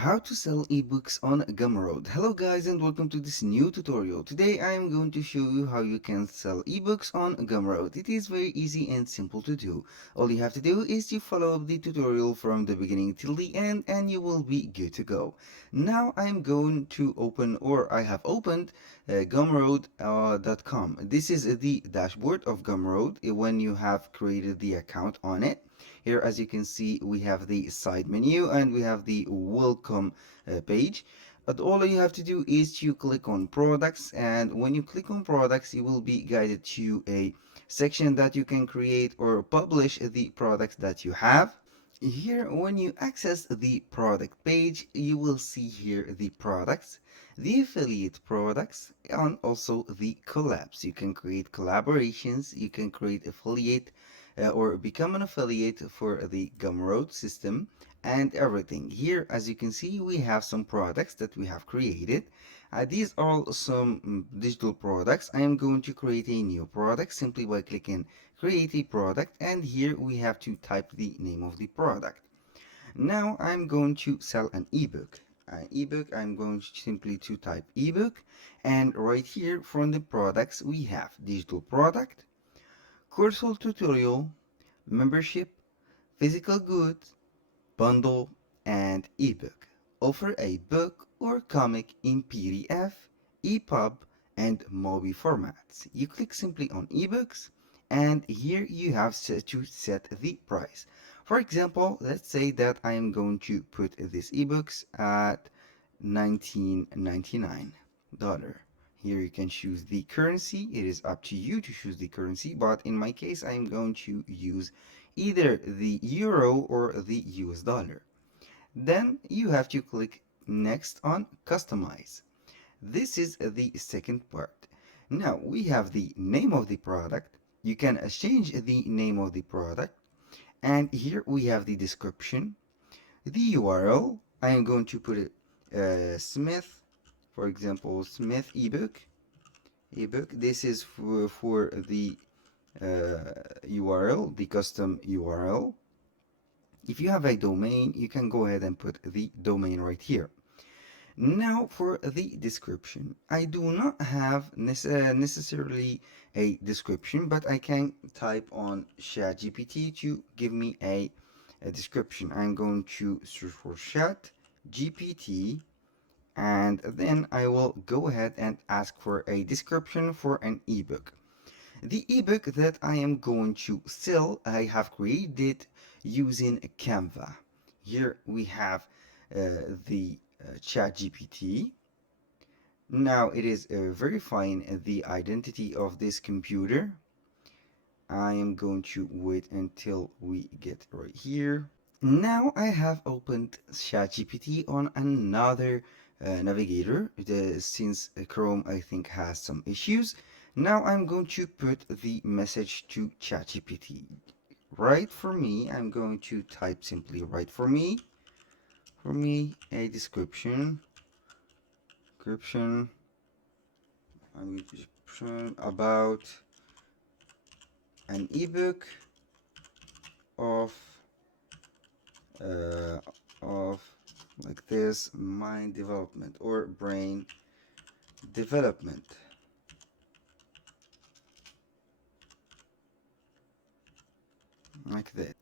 How to sell ebooks on Gumroad. Hello guys and welcome to this new tutorial. Today I am going to show you how you can sell ebooks on Gumroad. It is very easy and simple to do. All you have to do is to follow the tutorial from the beginning till the end and you will be good to go. Now I am going to open, or I have opened Gumroad.com. This is the dashboard of Gumroad when you have created the account on it. Here, as you can see, we have the side menu and we have the welcome page. But all you have to do is to click on products, and when you click on products, you will be guided to a section that you can create or publish the products that you have. Here, when you access the product page, you will see here the products, the affiliate products, and also the collabs. You can create collaborations, you can create affiliate or become an affiliate for the Gumroad system and everything. Here, as you can see, we have some products that we have created. These are some digital products. I am going to create a new product simply by clicking create a product, and here we have to type the name of the product. Now I'm going to sell an ebook. I'm going simply to type ebook, and right here from the products we have digital product, course or tutorial, membership, physical goods, bundle, and ebook. Offer a book or comic in PDF, EPUB, and MOBI formats. You click simply on ebooks, and here you have to set the price. For example, let's say that I am going to put these ebooks at $19.99. Here you can choose the currency. It is up to you to choose the currency, but in my case I'm going to use either the euro or the US dollar. Then you have to click next on customize. This is the second part. Now we have the name of the product. You can change the name of the product, and here we have the description, the URL. I am going to put it Smith, for example, Smith ebook. This is for the URL, the custom URL. If you have a domain, you can go ahead and put the domain right here. Now for the description, I do not have necessarily a description, but I can type on ChatGPT to give me a description. I'm going to search for ChatGPT, and then I will go ahead and ask for a description for an ebook. The ebook that I am going to sell, I have created using Canva. Here we have the ChatGPT. Now it is verifying the identity of this computer. I am going to wait until we get right here. Now I have opened ChatGPT on another navigator, since Chrome I think has some issues. Now I'm going to put the message to ChatGPT. Write for me. I'm going to type simply write for me a description about an ebook of of like this, mind development or brain development. Like this.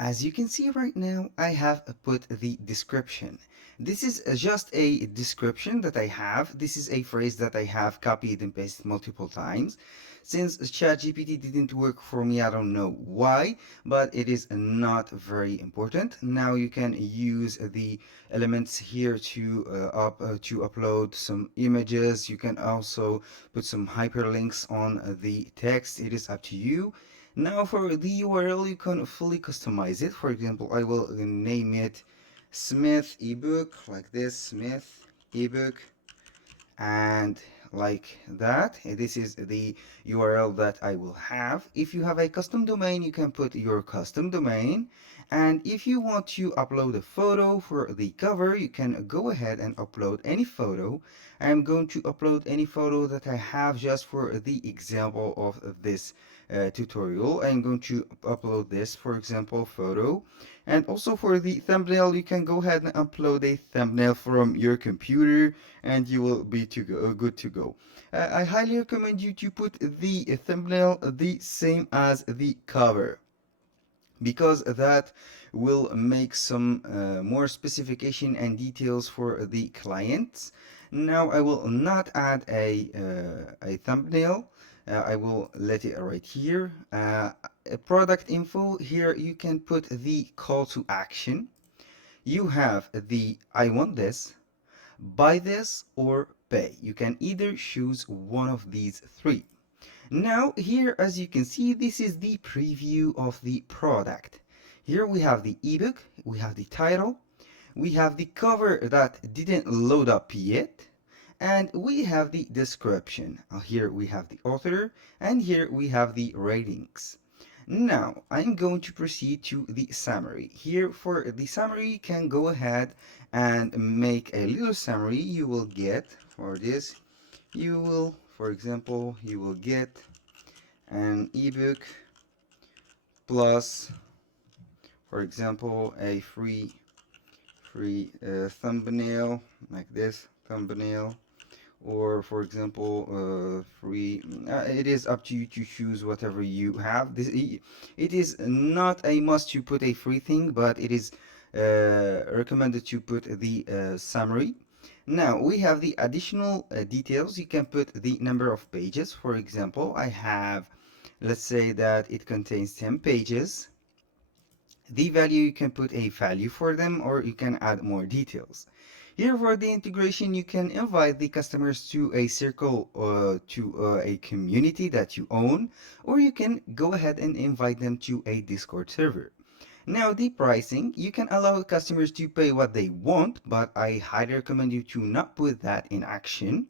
As you can see right now, I have put the description. This is just a description that I have. This is a phrase that I have copied and pasted multiple times. Since ChatGPT didn't work for me, I don't know why, but it is not very important. Now you can use the elements here to upload some images. You can also put some hyperlinks on the text. It is up to you. Now for the URL, you can fully customize it. For example, I will name it Smith ebook, like this, Smith ebook, and like that. This is the URL that I will have. If you have a custom domain, you can put your custom domain, And if you want to upload a photo for the cover, you can go ahead and upload any photo. I'm going to upload any photo that I have just for the example of this tutorial. I'm going to upload this, for example, photo. And also for the thumbnail, you can go ahead and upload a thumbnail from your computer and you will be good to go. I highly recommend you to put the thumbnail the same as the cover, because that will make some more specification and details for the clients. Now I will not add a thumbnail. I will let it right here. A product info, here you can put the call to action. You have the I want this, buy this, or pay. You can either choose one of these three. Now here, as you can see, this is the preview of the product. Here we have the ebook, we have the title, we have the cover that didn't load up yet, and we have the description. Here we have the author, and here we have the ratings. Now I'm going to proceed to the summary. Here for the summary, you can go ahead and make a little summary. You will get for this, you will, for example, you will get an ebook plus, for example, a free thumbnail, like this thumbnail, or for example free, it is up to you to choose whatever you have. It is not a must to put a free thing, but it is recommended to put the summary. Now we have the additional details. You can put the number of pages. For example, I have, let's say that it contains 10 pages. The value, you can put a value for them, or you can add more details. Here for the integration, you can invite the customers to a circle, to a community that you own, or you can go ahead and invite them to a Discord server. Now the pricing, you can allow customers to pay what they want, but I highly recommend you to not put that in action.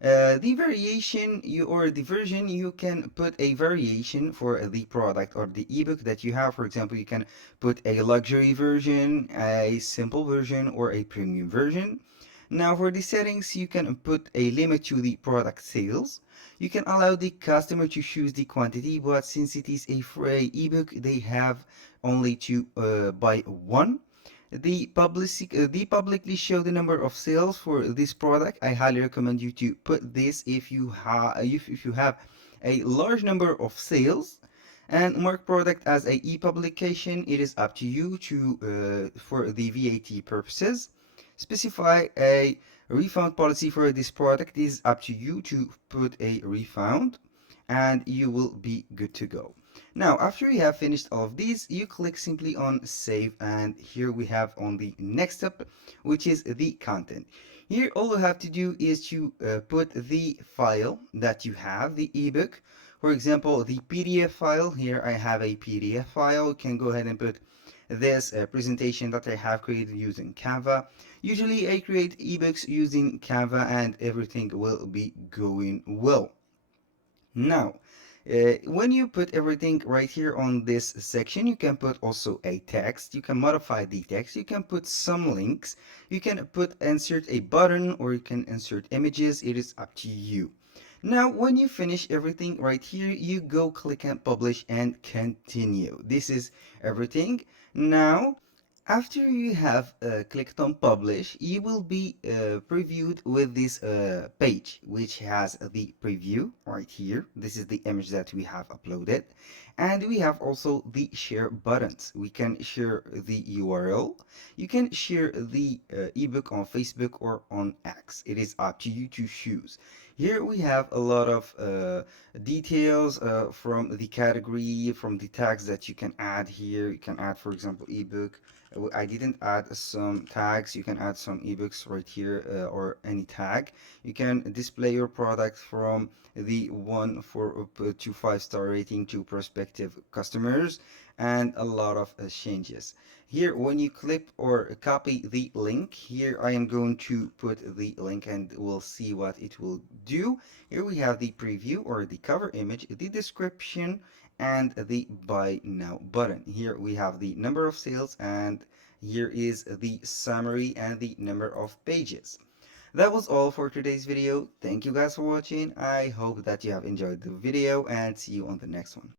The variation, or the version, you can put a variation for the product or the ebook that you have. For example, you can put a luxury version, a simple version, or a premium version. Now for the settings, you can put a limit to the product sales. You can allow the customer to choose the quantity, but since it is a free ebook, they have only to buy one. The publicly show the number of sales for this product. I highly recommend you to put this if you have a large number of sales. And mark product as a e-publication. It is up to you to for the VAT purposes. Specify a refund policy for this product. It is up to you to put a refund, and you will be good to go. Now, after you have finished all of these, you click simply on save, and here we have on the next step, which is the content. Here, all you have to do is to put the file that you have, the ebook. For example, the PDF file. Here I have a PDF file. You can go ahead and put this presentation that I have created using Canva. Usually I create ebooks using Canva and everything will be going well. Now, when you put everything right here on this section, you can put also a text. You can modify the text. You can put some links. You can insert a button, or you can insert images. It is up to you. Now, when you finish everything right here, you go click on publish and continue. This is everything. Now, after you have clicked on publish, you will be previewed with this page, which has the preview right here. This is the image that we have uploaded. And we have also the share buttons. We can share the URL. You can share the ebook on Facebook or on X. It is up to you to choose. Here we have a lot of details from the category, from the tags that you can add here. You can add, for example, ebook. I didn't add some tags. You can add some ebooks right here, or any tag. You can display your product from the 1 to 5-star rating to prospective customers, and a lot of changes. Here, when you click or copy the link, here I am going to put the link and we'll see what it will do. Here we have the preview or the cover image, the description, and the buy now button. Here we have the number of sales, and here is the summary and the number of pages. That was all for today's video. Thank you guys for watching. I hope that you have enjoyed the video, and see you on the next one.